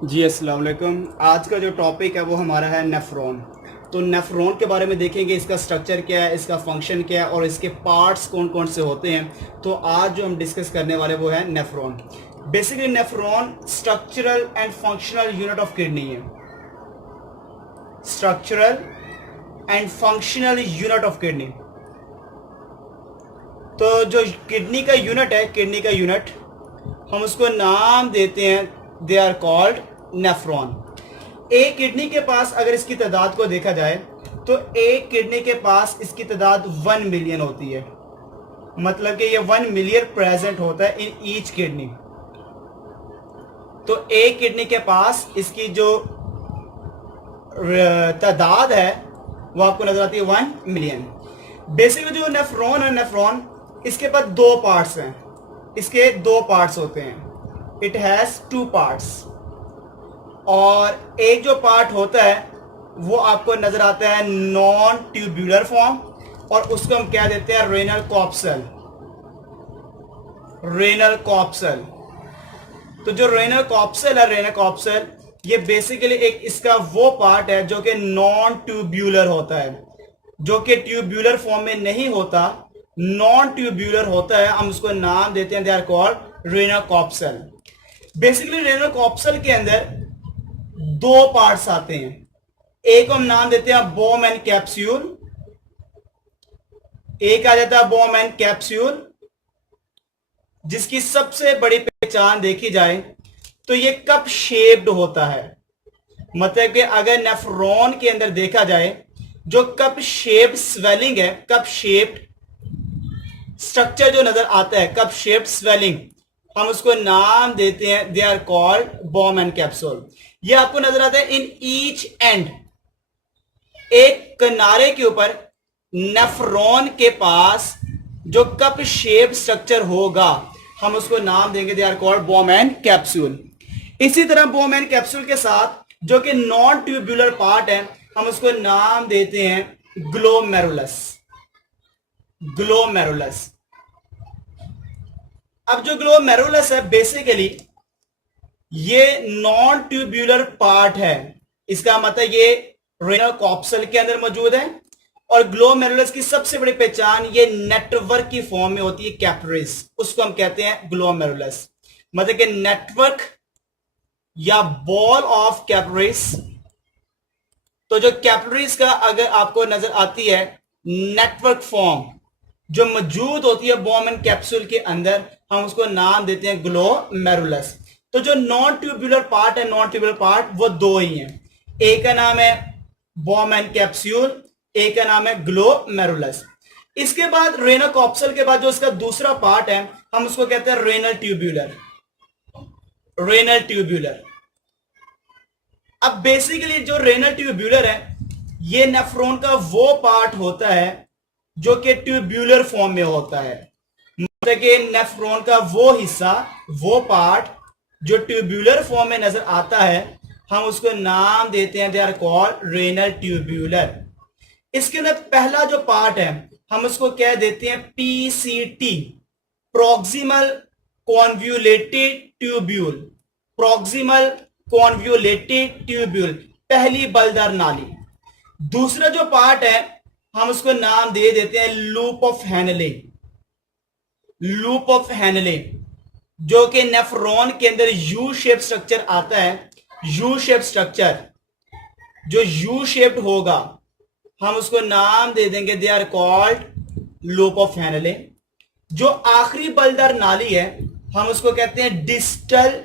जी अस्सलाम वालेकुम। आज का जो टॉपिक है वो हमारा है नेफ्रॉन। तो नेफ्रॉन के बारे में देखेंगे, इसका स्ट्रक्चर क्या है, इसका फंक्शन क्या है और इसके पार्ट्स कौन कौन से होते हैं। तो आज जो हम डिस्कस करने वाले वो है nephron. Basically nephron structural and functional unit of kidney है। Structural and functional unit of kidney. तो जो किडनी का यूनिट है, किडनी का यूनिट हम उसको नाम देते हैं, दे आर कॉल्ड नेफ्रॉन। एक किडनी के पास अगर इसकी तादाद को देखा जाए तो एक किडनी के पास इसकी तादाद 1 मिलियन होती है। मतलब कि ये 1 मिलियन प्रेजेंट होता है इन ईच किडनी। तो एक किडनी के पास इसकी जो तादाद है वो आपको नजर आती है 1 मिलियन। बेसिकली जो नेफ्रॉन है, नेफ्रॉन इसके पास दो पार्ट्स हैं। इसके दो पार्ट्स होते हैं। It has 2 parts. और एक जो पार्ट होता है वो आपको नजर आता है नॉन ट्यूब्यूलर फॉर्म, और उसको हम क्या देते हैं, रेनल कॉप्सल। रेनल कॉप्सल। तो जो रेनल कॉप्सल है, रेनल कॉप्सल ये बेसिकली एक इसका वो पार्ट है जो कि नॉन ट्यूब्यूलर होता है, जो कि ट्यूब्यूलर फॉर्म में नहीं होता, नॉन ट्यूब्यूलर होता है। हम उसको नाम देते हैं, they are called renal capsule. Basically renal capsule के अंदर दो पार्ट्स आते हैं। एक को हम नाम देते हैं बोम एंड कैप्सूल। एक आ जाता है बोम एंड कैप्सूल, जिसकी सबसे बड़ी पहचान देखी जाए तो ये कप शेप्ड होता है। मतलब कि अगर नेफ्रॉन के अंदर देखा जाए जो कप शेप्ड स्वेलिंग है, कप शेप्ड स्ट्रक्चर जो नजर आता है, कप शेप्ड स्वेलिंग, हम उसको नाम देते हैं, they are called Bowman's capsule. ये आपको नजर आता है इन ईच एंड। एक किनारे के ऊपर नेफ्रॉन के पास जो कप शेप स्ट्रक्चर होगा हम उसको नाम देंगे, they are called Bowman's capsule. इसी तरह बॉम एंड कैप्सूल के साथ जो कि नॉन ट्यूब्यूलर पार्ट है हम उसको नाम देते हैं ग्लोमेरुलस। ग्लोमेरुलस। अब जो ग्लोमेरुलस है बेसिकली ये नॉन ट्यूब्यूलर पार्ट है। इसका मतलब ये रेनल कॉप्सल के अंदर मौजूद है। और ग्लोमेरुलस की सबसे बड़ी पहचान ये नेटवर्क की फॉर्म में होती है, कैपिलरीज, उसको हम कहते हैं ग्लोमेरुलस। मतलब कि नेटवर्क या बॉल ऑफ कैपिलरीज। तो जो कैपिलरीज का अगर आपको नजर आती है नेटवर्क फॉर्म जो मौजूद होती है बॉम एंड कैप्सूल के अंदर, हम उसको नाम देते हैं ग्लोमेरुलस। तो जो नॉन ट्यूब्यूलर पार्ट है, नॉन ट्यूब्यूलर पार्ट वो दो ही हैं। एक का नाम है बॉम एंड कैप्सूल, एक का नाम है ग्लोमेरुलस। इसके बाद रेनल कॉप्सल के बाद जो इसका दूसरा पार्ट है हम उसको कहते हैं रेनल ट्यूब्यूलर। Renal tubular. अब बेसिकली जो रेनल ट्यूब्यूलर है ये नेफ्रॉन का वो पार्ट होता है जो कि ट्यूब्यूलर फॉर्म में होता है। मतलब कि नेफ्रॉन का वो हिस्सा, वो पार्ट जो ट्यूब्यूलर फॉर्म में नजर आता है हम उसको नाम देते हैं, they are called renal tubular. इसके अंदर पहला जो पार्ट है हम उसको कह देते हैं PCT, proximal convoluted tubule. Proximal convoluted tubule, पहली बलदार नाली। दूसरा जो पार्ट है हम उसको नाम दे देते हैं loop of Henle. Loop of Henle जो कि नेफ्रॉन के अंदर यू शेप स्ट्रक्चर आता है। यू शेप स्ट्रक्चर जो यू शेप्ड होगा हम उसको नाम दे देंगे, they are called loop of Henle. जो आखिरी बलदार नाली है हम उसको कहते हैं distal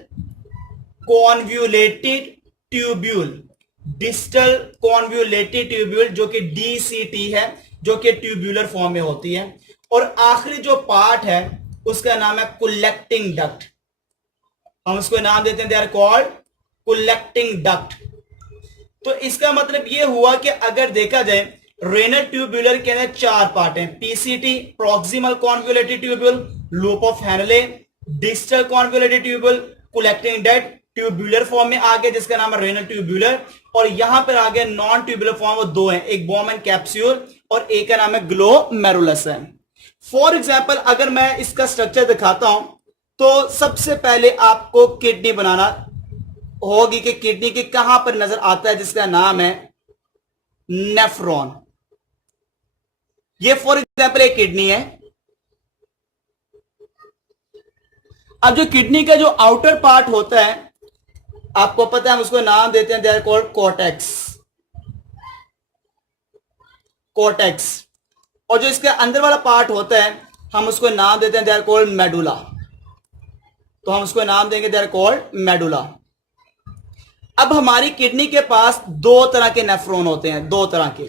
convoluted tubule. Distal convoluted tubule जो कि डीसीटी है, जो कि ट्यूब्यूलर फॉर्म में होती है। और आखिरी जो पार्ट है उसका नाम है कलेक्टिंग डक्ट। हम उसको नाम देते हैं, they are called collecting duct. तो इसका मतलब यह हुआ कि अगर देखा जाए रेनल ट्यूब्यूलर के अंदर 4 पार्ट हैं, PCT proximal convoluted tubule, loop of Henle, distal convoluted tubule, collecting duct, tubular form में आ गया जिसका नाम है रेनल ट्यूब्यूलर। और यहां पर आ गया नॉन ट्यूब्यूलर फॉर्म, वो दो हैं, एक बॉम एंड कैप्सूल और एक का नाम है ग्लोमेरुलस है। फॉर एग्जाम्पल अगर मैं इसका स्ट्रक्चर दिखाता हूं तो सबसे पहले आपको किडनी बनाना होगी कि किडनी के कहां पर नजर आता है, जिसका नाम है नेफ्रॉन। ये फॉर एग्जाम्पल एक किडनी है। अब जो किडनी का जो आउटर पार्ट होता है, आपको पता है हम उसको नाम देते हैं, they are called cortex. Cortex. और जो इसके अंदर वाला पार्ट होता है हम उसको नाम देते हैं, दे आर कॉल्ड मेडुला। तो हम उसको नाम देंगे, दे आर कॉल्ड मेडुला। अब हमारी किडनी के पास दो तरह के नेफ्रॉन होते हैं, दो तरह के।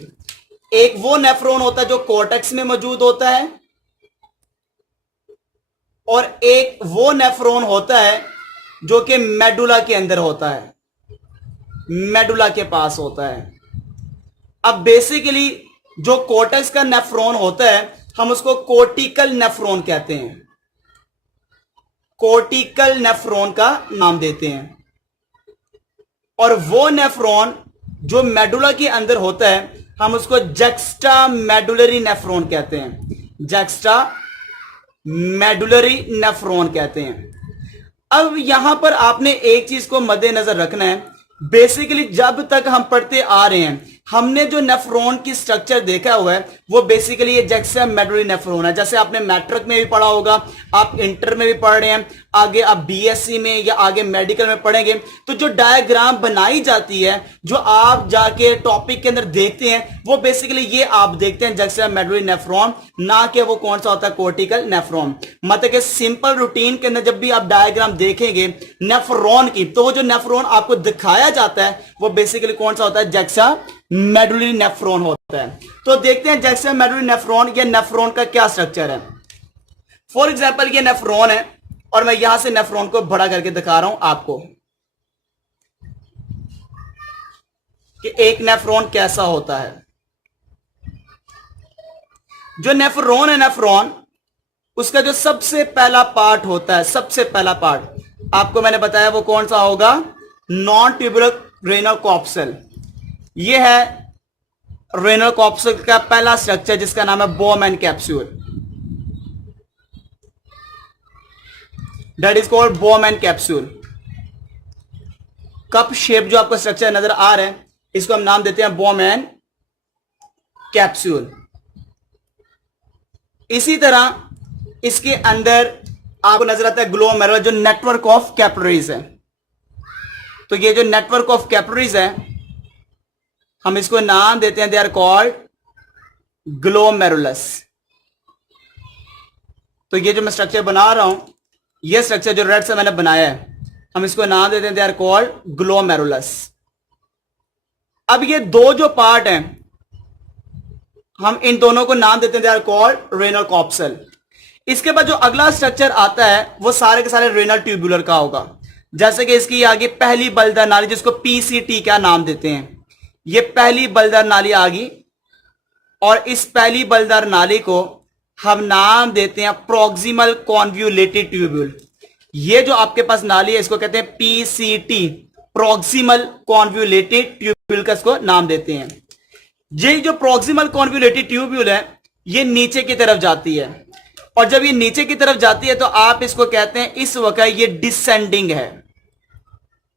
एक वो नेफ्रॉन होता है जो कॉर्टेक्स में मौजूद होता है, और एक वो नेफ्रॉन होता है जो कि मेडुला के अंदर होता है, मेडुला के पास होता है। अब बेसिकली जो कॉर्टेक्स का नेफ्रॉन होता है हम उसको कोर्टिकल नेफ्रॉन कहते हैं, कोर्टिकल नेफ्रॉन का नाम देते हैं। और वो नेफ्रॉन जो मेडुला के अंदर होता है हम उसको जक्स्टा मेडुलरी नेफ्रॉन कहते हैं, जक्स्टा मेडुलरी नेफ्रॉन कहते हैं। अब यहां पर आपने एक चीज को मद्देनजर रखना है, बेसिकली जब तक हम पढ़ते आ रहे हैं हमने जो नेफ्रॉन की स्ट्रक्चर देखा हुआ है वो बेसिकली ये जक्स्टा मेडुलरी नेफ्रॉन है। जैसे आपने मैट्रिक में भी पढ़ा होगा, आप इंटर में भी पढ़ रहे हैं, आगे आप बीएससी में या आगे मेडिकल में पढ़ेंगे, तो जो डायग्राम बनाई जाती है, जो आप जाके टॉपिक के अंदर देखते हैं, वो बेसिकली ये आप देखते हैं जक्स्टा मेडुलरी नेफ्रॉन, ना कि वो कौन सा होता है कोर्टिकल नेफ्रॉन। मतलब कि सिंपल रूटीन के अंदर जब भी आप डायग्राम देखेंगे नेफ्रॉन की, तो वो जो नेफ्रॉन आपको दिखाया जाता है वो बेसिकली कौन सा होता है, जक्स्टा मेडुलरी नेफ्रॉन होता है। तो देखते हैं जक्स्टा मेडुलरी नेफ्रॉन या नेफ्रॉन का क्या स्ट्रक्चर है। फॉर एग्जांपल ये नेफ्रॉन है और मैं यहां से नेफ्रॉन को बड़ा करके दिखा रहा हूं आपको कि एक नेफ्रॉन कैसा होता है। जो नेफ्रॉन है, नेफ्रॉन उसका जो सबसे पहला पार्ट होता है, सबसे पहला पार्ट आपको मैंने बताया वो कौन सा होगा, नॉन ट्यूबुलर रेनल कॉर्पसल। ये है रेनल कॉर्पसल का पहला स्ट्रक्चर जिसका नाम है Bowman capsule, that is called Bowman capsule. Cup shape जो आपको स्ट्रक्चर नजर आ रहा है इसको हम नाम देते हैं बोमेन कैप्सूल। इसी तरह इसके अंदर आपको नजर आता है ग्लोमेरुलर, जो नेटवर्क ऑफ कैपिलरीज है। तो ये जो नेटवर्क ऑफ कैपिलरीज है हम इसको नाम देते हैं, दे आर कॉल्ड ग्लोमेरुलस। तो ये जो मैं स्ट्रक्चर बना रहा हूं, ये स्ट्रक्चर जो रेड से मैंने बनाया है हम इसको नाम देते हैं, दे आर कॉल्ड ग्लोमेरुलस। अब ये दो जो पार्ट हैं हम इन दोनों को नाम देते हैं, they are called renal corpuscle. इसके बाद जो अगला स्ट्रक्चर आता है वो सारे के सारे रेनल ट्यूबुलर का होगा। जैसे कि इसकी आगे पहली बलदार नाली जिसको पीसीटी क्या नाम देते हैं, ये पहली बलदार नाली आ गई और इस पहली बलदार नाली को हम नाम देते हैं प्रॉक्सिमल कॉन्वोल्यूटेड ट्यूब्यूल। ये जो आपके पास नाली है इसको कहते हैं पीसीटी, प्रॉक्सिमल कॉन्वोल्यूटेड ट्यूब्यूल का इसको नाम देते हैं। ये जो प्रॉक्सिमल कॉन्वोल्यूटेड ट्यूब्यूल है ये नीचे की तरफ जाती है, और जब ये नीचे की तरफ जाती है तो आप इसको कहते हैं इस वक्त ये डिसेंडिंग है।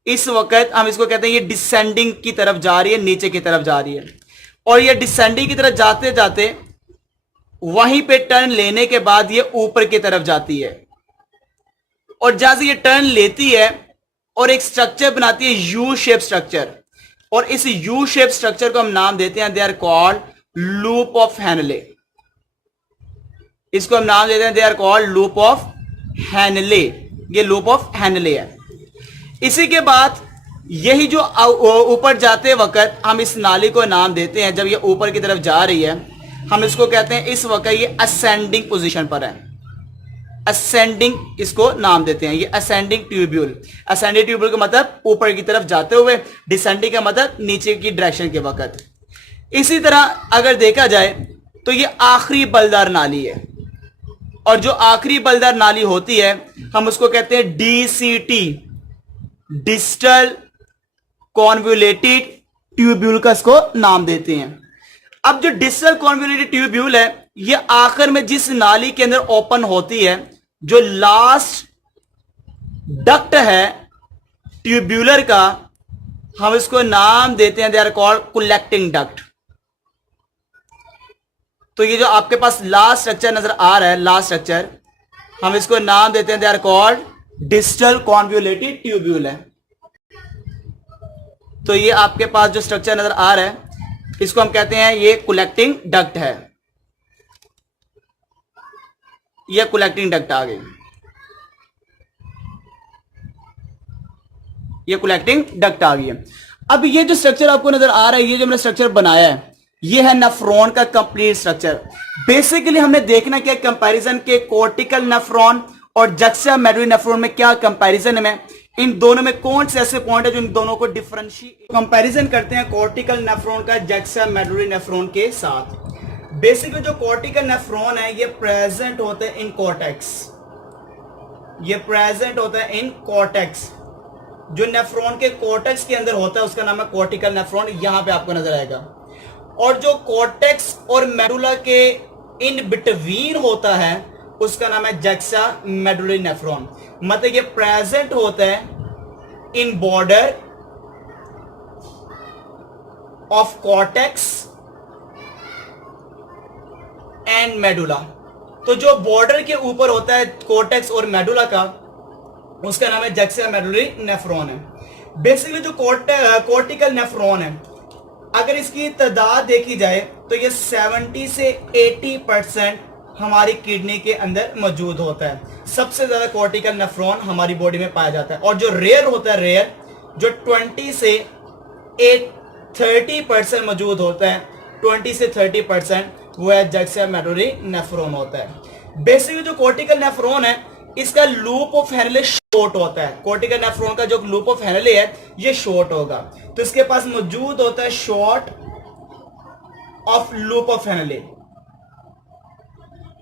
इस वक्त हम इसको कहते हैं ये डिसेंडिंग की तरफ जा रही है, नीचे की तरफ जा रही है। और ये डिसेंडिंग की तरफ जाते जाते वहीं पे टर्न लेने के बाद ये ऊपर की तरफ जाती है, और जैसे ये टर्न लेती है और एक स्ट्रक्चर बनाती है यू शेप स्ट्रक्चर, और इस यू शेप स्ट्रक्चर को हम नाम देते हैं, they are called loop of Henle. इसको हम नाम देते हैं, they are called loop of Henle. ये लूप ऑफ हैनले है। इसी के बाद यही जो ऊपर जाते वक्त हम इस नाली को नाम देते हैं, जब ये ऊपर की तरफ जा रही है हम इसको कहते हैं इस वक्त ये असेंडिंग पोजीशन पर है, असेंडिंग इसको नाम देते हैं, ये असेंडिंग ट्यूब्यूल। असेंडिंग ट्यूब्यूल का मतलब ऊपर की तरफ जाते हुए, डिसेंडिंग का मतलब नीचे की डायरेक्शन के वक्त। इसी तरह अगर देखा जाए तो ये आखिरी बलदार नाली है, और जो आखिरी बलदार नाली होती है हम उसको कहते हैं डीसीटी, डिस्टल कॉन्वोल्यूटेड ट्यूब्यूल का इसको नाम देते हैं। अब जो डिस्टल कॉन्वोल्यूटेड ट्यूब्यूल है ये आखिर में जिस नाली के अंदर ओपन होती है, जो लास्ट डक्ट है ट्यूब्यूलर का हम इसको नाम देते हैं, they are called collecting duct. तो ये जो आपके पास लास्ट स्ट्रक्चर नजर आ रहा है, लास्ट स्ट्रक्चर, हम इसको नाम देते हैं, they are called distal convoluted tubule है। तो ये आपके पास जो स्ट्रक्चर नजर आ रहा है इसको हम कहते हैं ये कलेक्टिंग डक्ट है। ये कलेक्टिंग डक्ट आ गई, ये कलेक्टिंग डक्ट आ गई है। अब ये जो स्ट्रक्चर आपको नजर आ रहा है, ये जो मैंने स्ट्रक्चर बनाया है, ये है नेफ्रॉन का कंप्लीट स्ट्रक्चर। बेसिकली हमने देखना क्या कंपैरिजन के कोर्टिकल नेफ्रॉन और जक्सा मेडुलरी नेफ्रॉन में क्या कंपैरिजन है, इन दोनों में कौन से ऐसे पॉइंट है जो इन दोनों को डिफरेंशिएट कंपैरिजन करते हैं कोर्टिकल नेफ्रॉन का जक्सा मेडुलरी नेफ्रॉन के साथ। बेसिकली जो कोर्टिकल नेफ्रॉन है ये प्रेजेंट होता है इन कॉर्टेक्स, ये प्रेजेंट होता है इन कॉर्टेक्स। जो नेफ्रॉन के कॉर्टेक्स के अंदर होता है उसका नाम है कोर्टिकल नेफ्रॉन, यहां पे आपको नजर आएगा। और जो कॉर्टेक्स और मेडुला के इन बिटवीन होता है उसका नाम है जक्सा मेडुलरी नेफ्रॉन। मतलब ये प्रेजेंट होता है in border of cortex and medulla. तो जो बॉर्डर के ऊपर होता है कॉर्टेक्स और मेडुला का उसका नाम है जक्सा मेडुलरी नेफ्रॉन है। बेसिकली जो कोर्टिकल नेफ्रॉन है, अगर इसकी तादाद देखी जाए तो ये 70 से 80% हमारी किडनी के अंदर मौजूद होता है। सबसे ज्यादा कोर्टिकल नेफ्रॉन हमारी बॉडी में पाया जाता है। और जो रेयर होता है, रेयर जो 20 से 30% मौजूद होता है, 20 से 30% वो है जक्सा मेडुलरी नेफ्रॉन होता है। बेसिकली जो कोर्टिकल नेफ्रॉन है इसका लूप ऑफ हेनले शॉर्ट होता है। कोर्टिकल नेफ्रॉन का जो लूप ऑफ हेनले है ये शॉर्ट होगा, तो इसके पास मौजूद होता है short of loop of Henle.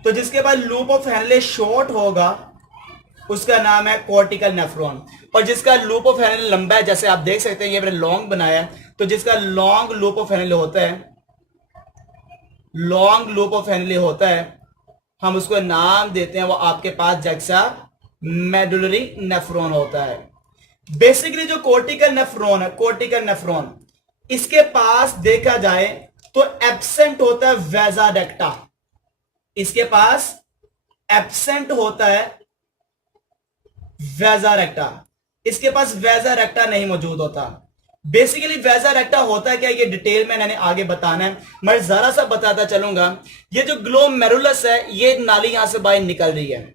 तो जिसके पास लूप ऑफ हेनले शॉर्ट होगा उसका नाम है कोर्टिकल नेफ्रॉन। और जिसका लूप ऑफ हेनले लंबा है, जैसे आप देख सकते हैं ये मैंने लॉन्ग बनाया है, तो जिसका लॉन्ग लूप ऑफ हेनले होता है, लॉन्ग लूप ऑफ हेनले होता है, हम उसको नाम देते हैं, वो आपके पास जक्सा मेडुलरी नेफ्रॉन होता है। बेसिकली जो कोर्टिकल नेफ्रॉन है, कोर्टिकल नेफ्रॉन, इसके पास देखा जाए तो एब्सेंट होता है वेजा रेक्टा। इसके पास एब्सेंट होता है वेजा रेक्टा, इसके पास वेजा रेक्टा नहीं मौजूद होता। बेसिकली वेजा रेक्टा होता है क्या, ये डिटेल में मैंने आगे बताना है, मैं जरा सा बताता चलूंगा। ये जो ग्लोमेरुलस है ये नाली यहां से बाहर निकल रही है,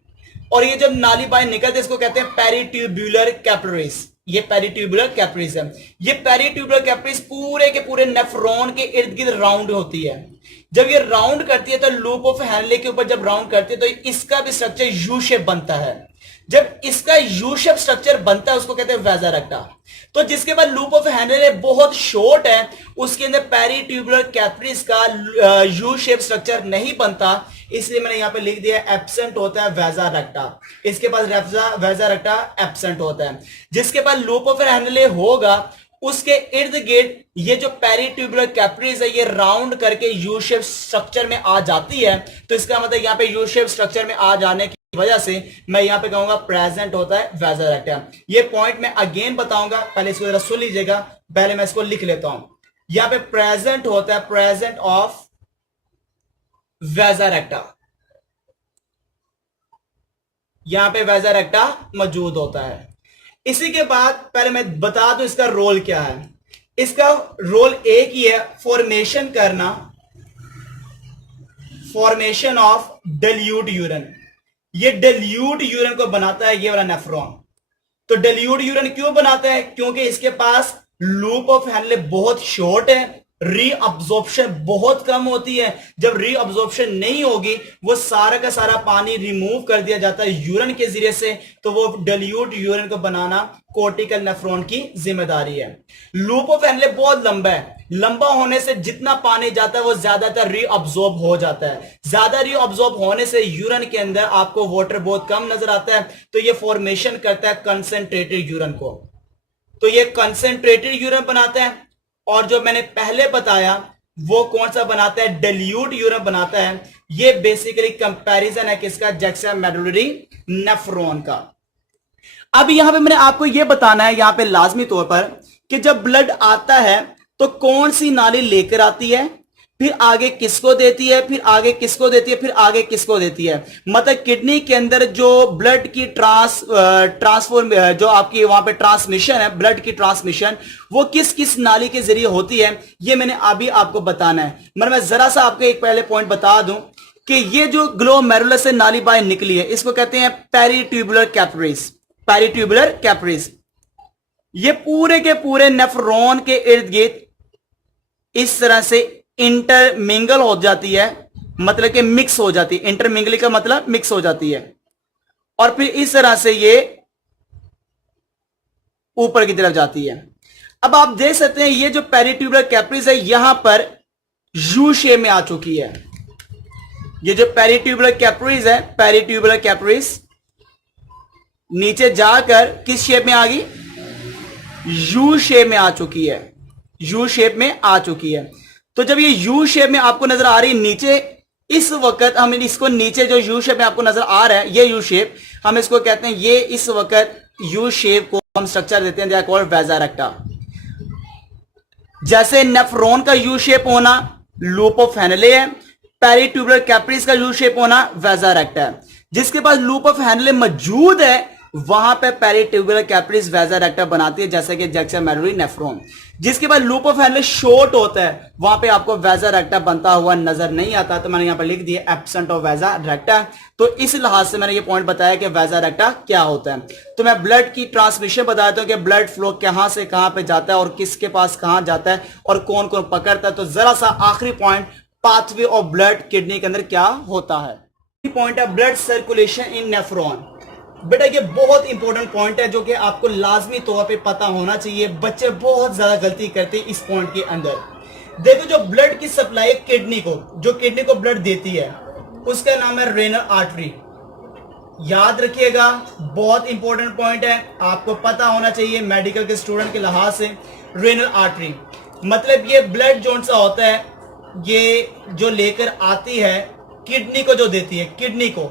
और ये जब नाली बाहर निकलती है इसको कहते हैं पेरिट्यूब्यूलर कैपिलरीज। ये पेरिट्यूबुलर कैपिलरीज है। ये पेरिट्यूबुलर कैपिलरीज पूरे के पूरे नेफ्रॉन के इर्द गिर्द राउंड होती है। जब ये राउंड करती है तो लूप ऑफ हेनले के ऊपर जब राउंड करती है तो इसका भी स्ट्रक्चर यू शेप बनता है। जब इसका यू शेप स्ट्रक्चर बनता है उसको कहते हैं वेजा रेक्टा। तो जिसके बाद लूप ऑफ हेनले बहुत शॉर्ट है उसके अंदर पेरिट्यूबुलर कैपिलरीज का यू शेप स्ट्रक्चर नहीं बनता, इसलिए मैंने यहां पे लिख दिया एब्सेंट होता है वेजा रेक्टा। इसके पास वेजा रेक्टा एब्सेंट होता है। जिसके पास लूप ऑफ हेनले होगा उसके इर्द गिर्द ये जो पेरिट्यूबुलर कैपिलरीज है ये राउंड करके यू शेप स्ट्रक्चर में आ जाती है। तो इसका मतलब यहां पे यू शेप स्ट्रक्चर में आ जाने की वजह से मैं यहां पे कहूंगा प्रेजेंट होता है वेजा रेक्टा। ये पॉइंट मैं अगेन बताऊंगा, पहले इसको जरा सुन लीजिएगा, पहले मैं इसको लिख लेता हूं। यहां पे प्रेजेंट होता है प्रेजेंट ऑफ वेजा रेक्टा, यहां पे वेजा रेक्टा मौजूद होता है। इसी के बाद पहले मैं बता दूं इसका रोल क्या है। इसका रोल एक ही है, फॉर्मेशन करना, फॉर्मेशन ऑफ डिल्यूट यूरिन। ये डिल्यूट यूरिन को बनाता है ये वाला नेफ्रॉन। तो डिल्यूट यूरिन क्यों बनाता है? क्योंकि इसके पास लूप ऑफ हेनले बहुत शॉर्ट है, रीअब्जॉर्प्शन बहुत कम होती है। जब रीअब्जॉर्प्शन नहीं होगी वो सारा का सारा पानी रिमूव कर दिया जाता है यूरिन के जरिए से, तो वो डिल्यूट यूरिन को बनाना कोर्टिकल नेफ्रॉन की जिम्मेदारी है। लूप ऑफ हेनले बहुत लंबा है, लंबा होने से जितना पानी जाता है वो ज्यादातर रीअब्जॉर्ब हो जाता है। ज्यादा रीअब्जॉर्ब होने से यूरिन के अंदर आपको वाटर बहुत कम नजर आता है, तो ये फॉर्मेशन करता है कंसंट्रेटेड यूरिन को। तो ये कंसंट्रेटेड यूरिन बनाता है। और जो मैंने पहले बताया वो कौन सा बनाता है? डिल्यूट यूरिन बनाता है। ये बेसिकली कंपैरिजन है किसका? जक्सा मेडुलरी नेफ्रॉन का। अब यहां पे मैंने आपको यह बताना है यहां पे लाजमी तौर पर कि जब ब्लड आता है तो कौन सी नाली लेकर आती है, फिर आगे किसको देती है, फिर आगे किसको देती है, फिर आगे किसको देती है। मतलब किडनी के अंदर जो ब्लड की ट्रांसफॉर्म जो आपकी वहां पे ट्रांसमिशन है, ब्लड की ट्रांसमिशन, वो किस किस नाली के जरिए होती है, ये मैंने अभी आपको बताना है। मैं जरा सा आपको एक पहले पॉइंट बता दूं कि ये जो ग्लोमेरुलस से नाली बाहर निकली है, इसको कहते हैं पेरिट्यूबुलर कैपिलरीज। पेरिट्यूबुलर कैपिलरीज ये पूरे के पूरे नेफ्रॉन के इर्द गिर्द इस तरह से इंटरमिंगल हो जाती है, मतलब कि मिक्स हो जाती है। इंटरमिंगल का मतलब मिक्स हो जाती है, और फिर इस तरह से ये ऊपर की तरफ जाती है। अब आप देख सकते हैं ये जो पेरिट्यूबुलर कैपिलरीज है यहां पर यू शेप में आ चुकी है। ये जो पेरिट्यूबुलर कैपिलरीज है, पेरिट्यूबुलर कैपिलरीज नीचे जाकर किस शेप में आ गई, यू शेप में आ चुकी है, यू शेप में आ चुकी है। तो जब ये यू शेप में आपको नजर आ रही है नीचे, इस वक्त हम इसको नीचे जो यू शेप में आपको नजर आ रहा है, ये यू शेप हम इसको कहते हैं, ये इस वक्त यू शेप को हम स्ट्रक्चर देते हैं, दे आर कॉल्ड वैसा रेक्टा। जैसे नेफ्रॉन का यू शेप होना लूप ऑफ हेनले है, पेरिट्यूबुलर कैपिलरीज का यू शेप होना वैसा रेक्टा है। जिसके पास लूप ऑफ हेनले मौजूद है वहां पे पेरिट्यूबुलर कैपिलरीज वैसा रेक्टा बनाती है, जैसे कि जुक्सैमेडुलरी नेफ्रॉन। जिसके बाद लूप ऑफ हेनले शॉर्ट होता है वहां पे आपको वैसा रेक्टा बनता हुआ नजर नहीं आता। तो मैंने यहां पर लिख दिया एब्सेंट ऑफ वैसा रेक्टा। तो इस लिहाज से मैंने ये पॉइंट बताया कि वैसा रेक्टा क्या होता है। तो मैं ब्लड की ट्रांसमिशन बताता हूं कि ब्लड फ्लो कहां से कहां पे जाता है और किसके पास कहां जाता है और कौन कौन पकड़ता है। तो जरा सा आखिरी point, pathway of blood kidney के अंदर क्या होता है। पॉइंट है ब्लड सर्कुलेशन इन नेफ्रॉन। बेटा ये बहुत इंपॉर्टेंट पॉइंट है जो कि आपको लाजमी तौर पे पता होना चाहिए। बच्चे बहुत ज्यादा गलती करते हैं इस पॉइंट के अंदर। देखो जो ब्लड की सप्लाई किडनी को, जो किडनी को ब्लड देती है, उसका नाम है रेनल आर्टरी। याद रखिएगा, बहुत इंपॉर्टेंट पॉइंट है, आपको पता होना चाहिए मेडिकल के स्टूडेंट के लिहाज से। रेनल आर्टरी मतलब ये ब्लड जोन सा होता है, ये जो लेकर आती है किडनी को, जो देती है किडनी को।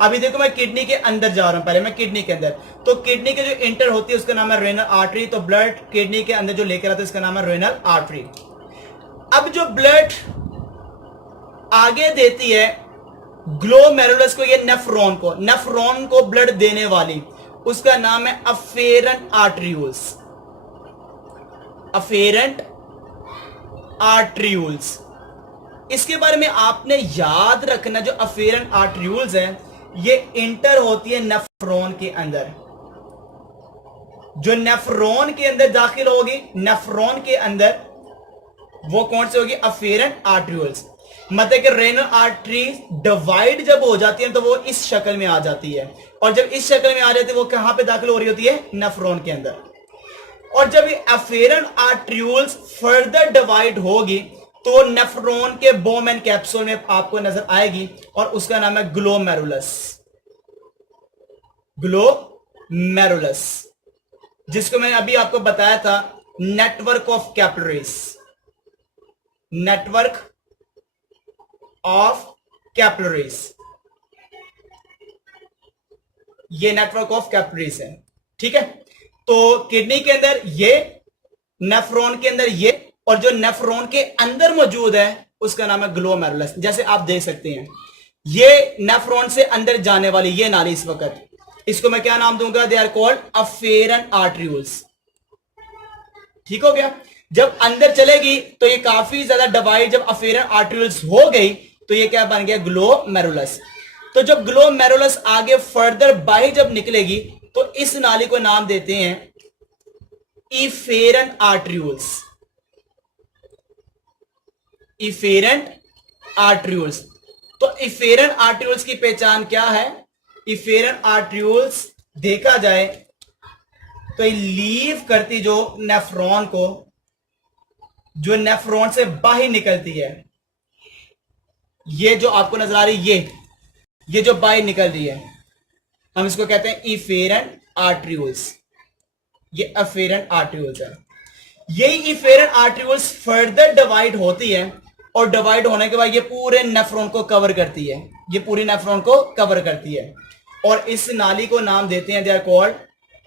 अभी देखो मैं किडनी के अंदर जा रहा हूं, पहले मैं किडनी के अंदर, तो किडनी के जो इंटर होती है उसका नाम है रेनल आर्टरी। तो ब्लड किडनी के अंदर जो लेकर आता है उसका नाम है रेनल आर्टरी। अब जो ब्लड आगे देती है ग्लोमेरुलस को, ये नेफ्रॉन को ब्लड देने वाली, उसका नाम है अफेरेंट आर्टरियूल्स। अफेरेंट आर्टरियूल्स, इसके बारे में आपने याद रखना। जो अफेरेंट आर्टरियूल्स है ये इंटर होती है नेफ्रॉन के अंदर। जो नेफ्रॉन के अंदर दाखिल होगी, नेफ्रॉन के अंदर वो कौन सी होगी, अफेरेंट आर्टरियूल्स। मतलब कि रेनल आर्टरी डिवाइड जब हो जाती है तो वो इस शक्ल में आ जाती है, और जब इस शक्ल में आ जाती है वो कहां पे दाखिल हो रही होती है, नेफ्रॉन के अंदर। और जब ये अफेरेंट आर्टरियूल्स फर्दर डिवाइड होगी तो नेफ्रॉन के बोमेन कैप्सूल में आपको नजर आएगी, और उसका नाम है ग्लोमेरुलस। ग्लोमेरुलस, जिसको मैंने अभी आपको बताया था network of capillaries. Network of capillaries, ये नेटवर्क ऑफ कैपिलरीज है, ठीक है। तो किडनी के अंदर ये, नेफ्रॉन के अंदर ये, और जो नेफ्रॉन के अंदर मौजूद है उसका नाम है ग्लोमेरुलस। जैसे आप देख सकते हैं ये नेफ्रॉन से अंदर जाने वाली ये नाली, इस वक्त इसको मैं क्या नाम दूंगा, दे आर कॉल्ड अफेरेंट आर्टरियूल्स। ठीक हो गया। जब अंदर चलेगी तो ये काफी ज्यादा डिवाइड, जब अफेरेंट आर्टरियूल्स हो गई तो ये क्या बन गया, ग्लोमेरुलस। तो जब ग्लोमेरुलस आगे फर्दर बाहर जब निकलेगी तो इस नाली को नाम देते हैं इफेरेंट आर्टरियूल्स। इफेरेंट आर्टरियूल्स। तो इफेरेंट आर्टरियूल्स की पहचान क्या है, इफेरेंट आर्टरियूल्स देखा जाए तो ये लीव करती जो नेफ्रॉन को, जो नेफ्रॉन से बाहर निकलती है, ये जो आपको नजर आ रही है, ये जो बाहर निकल रही है, हम इसको कहते हैं इफेरेंट आर्टरियूल्स। ये अफेरेंट आर्टरियूल्स है। यही इफेरेंट आर्टरियूल्स फर्दर डिवाइड होती है, और डिवाइड होने के बाद ये पूरे नेफ्रॉन को कवर करती है, ये पूरी नेफ्रॉन को कवर करती है, और इस नाली को नाम देते हैं, दे आर कॉल्ड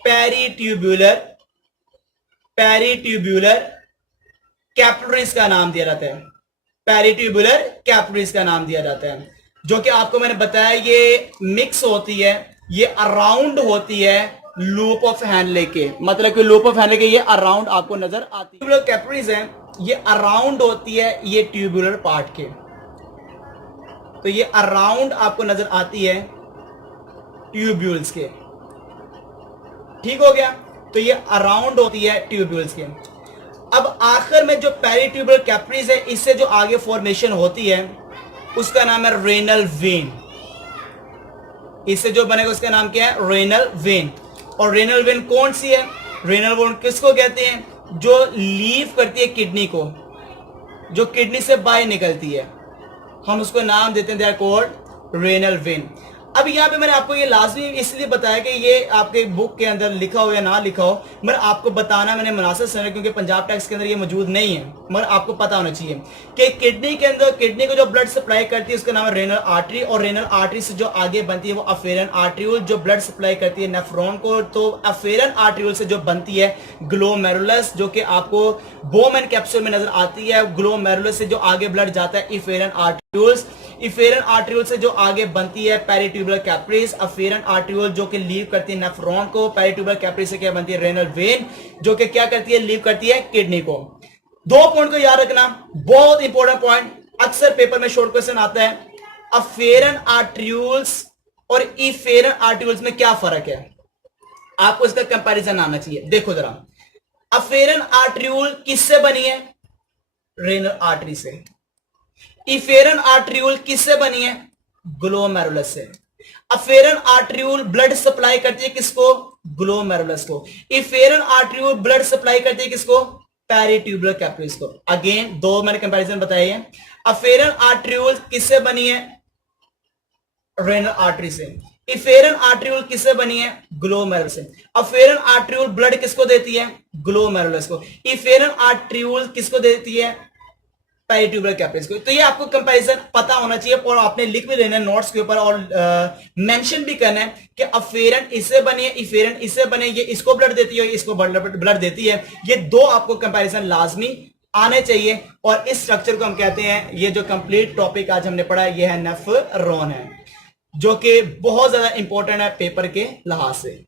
पेरिट्यूब्यूलर कैपिलरीज का नाम दिया जाता है, पेरिट्यूब्यूलर कैपिलरीज का नाम दिया जाता है, जो कि आपको मैंने बताया ये मिक्स होती है, ये अराउंड होती है लूप ऑफ हैंडले के, मतलब कि लूप ऑफ हैंडले के ये अराउंड आपको नजर आती है। ट्यूबुलर कैपिलरीज है, ये अराउंड होती है ये ट्यूबुलर पार्ट के, तो ये अराउंड आपको नजर आती है ट्यूब्यूल्स के, ठीक हो गया। तो ये अराउंड होती है ट्यूब्यूल्स के। अब आखिर में जो पेरिट्यूबुलर कैपिलरीज है, इससे जो आगे फॉर्मेशन होती है उसका नाम है रेनल वेन। इससे जो बनेगा उसका नाम क्या है? Renal vein. और रेनल वेन कौन सी है? रेनल वेन किसको कहते हैं? जो लीव करती है किडनी को, जो किडनी से बाहर निकलती है, हम उसको नाम देते हैं they are called renal vein. अब यहाँ पे मैंने आपको ये लाजमी इसलिए बताया कि ये आपके बुक के अंदर लिखा हो या ना लिखा हो, मगर आपको बताना मैंने मुनासिब समझा, क्योंकि पंजाब टैक्स के अंदर ये मौजूद नहीं है, मगर आपको पता होना चाहिए कि किडनी के अंदर किडनी को जो ब्लड सप्लाई करती है उसका नाम है रेनल आर्टरी, और रेनल आर्टरी से जो आगे बनती है वो अफेरन आर्ट्रियूल, जो ब्लड सप्लाई करती है नेफ्रॉन को। तो अफेरन आर्ट्रियूल से जो बनती है ग्लोमेरुलस, जो कि आपको बोमेन कैप्सूल में नजर आती है। ग्लोमेरुलस से जो आगे ब्लड जाता है इफेरन आर्ट्रियूल्स, इफेरन आर्ट्रियूल से जो आगे बनती है पेरिट्यूबुलर कैपिलरीज, अफेरन आर्ट्रियूल जो कि लीव करती है नेफ्रॉन को, पेरिट्यूबुलर कैपिलरी से क्या बनती है? रेनल वेन, जो कि क्या करती है? लीव करती है किडनी को। दो पॉइंट को याद रखना, बहुत इंपॉर्टेंट पॉइंट, अक्सर पेपर में शॉर्ट क्वेश्चन आता है। अफेरन आर्ट्रियूल्स और इफेरन आर्ट्रियूल्स में क्या फर्क है? आपको इसका कंपैरिजन आना चाहिए। देखो जरा, अफेरन आर्ट्रियूल किससे बनी है? रेनल आर्टरी से। इफेरन आर्ट्रियूल किससे बनी है? ग्लोमेरुलस से। अफेरन आर्ट्रियूल ब्लड सप्लाई करती है किसको? ग्लोमेरुलस को। इफेरन आर्ट्रियूल ब्लड सप्लाई करती है किसको? पेरिट्यूबुलर कैपिलरीज को। अगेन दो मैंने कंपैरिजन बताए हैं। अफेरन आर्ट्रियूल किससे बनी है? रेनल आर्टरी से। इफेरन आर्ट्रियूल किससे बनी है? ग्लोमेरुलस से। अफेरन आर्ट्रियूल ब्लड किसको देती है? ग्लोमेरुलस को। इफेरन आर्ट्रियूल किसको देती है? पेरिट्यूबुलर कैपिलरीज को। तो ये आपको कंपैरिजन पता होना चाहिए, और आपने लिख भी लेना है नोट्स के ऊपर, और मेंशन भी करना है कि अफेरन इससे बनी है, इफेरन इससे बने, ये इसको ब्लड देती है, इसको ब्लड देती है। ये दो आपको कंपैरिजन लाजमी आने चाहिए, और इस स्ट्रक्चर को हम कहते हैं, ये जो कंप्लीट टॉपिक आज हमने पढ़ा है ये है नेफ्रॉन है, जो कि बहुत ज्यादा इंपॉर्टेंट है पेपर के लिहाज से।